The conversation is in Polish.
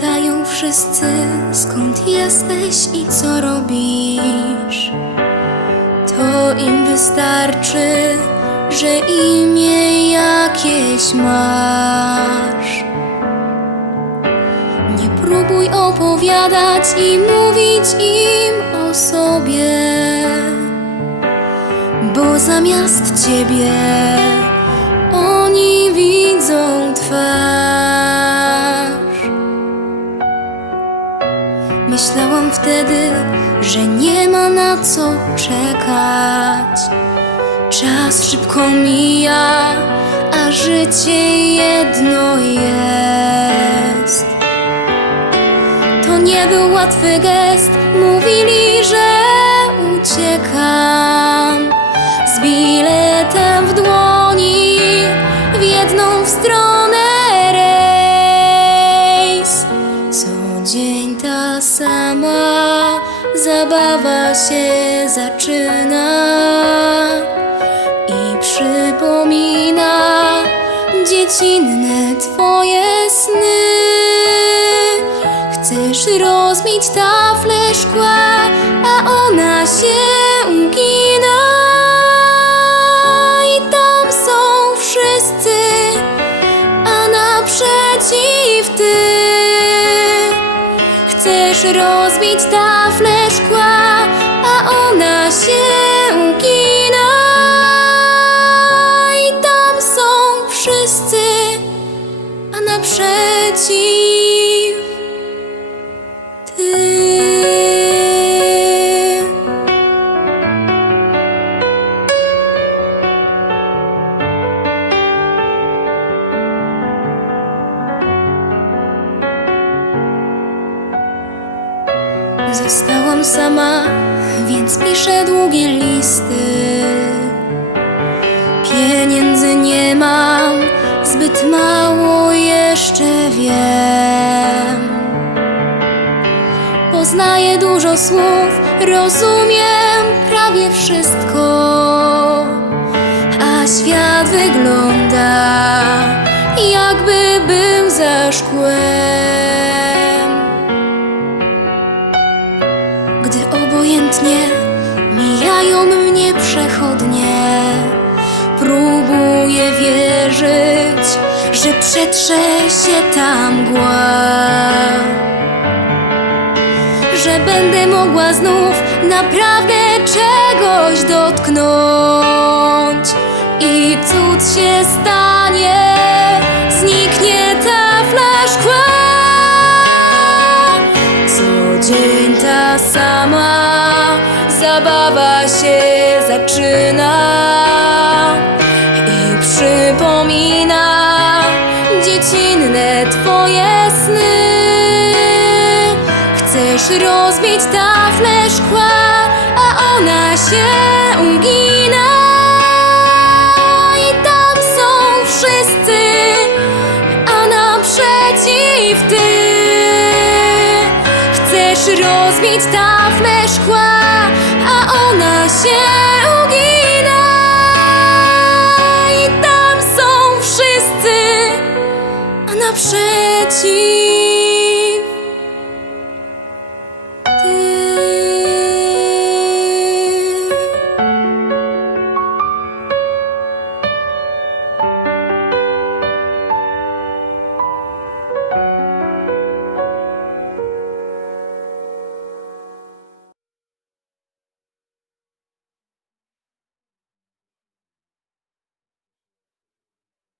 Pytają wszyscy, skąd jesteś i co robisz. To im wystarczy, że imię jakieś masz. Nie próbuj opowiadać i mówić im o sobie, bo zamiast ciebie oni widzą twarz. Myślałam wtedy, że nie ma na co czekać. Czas szybko mija, a życie jedno jest. To nie był łatwy gest, mówili, że uciekam zabawa się zaczyna i przypomina dziecinne twoje sny. Chcesz rozbić taflę szkła, a ona się ugina. Chcesz rozbić taflę szkła, a ona się ugina. I tam są wszyscy, a naprzeciw Zostałam sama, więc piszę długie listy. Pieniędzy nie mam, zbyt mało jeszcze wiem. Poznaję dużo słów, rozumiem prawie wszystko, a świat wygląda, jakby był za szkłem. Obojętnie mijają mnie przechodnie, próbuję wierzyć, że przetrze się ta mgła. Że będę mogła znów naprawdę czegoś dotknąć. I cud się stanie, zabawa się zaczyna i przypomina dziecinne twoje sny. Chcesz rozbić taflę szkła, a ona się rozbić taflę szkła, a ona się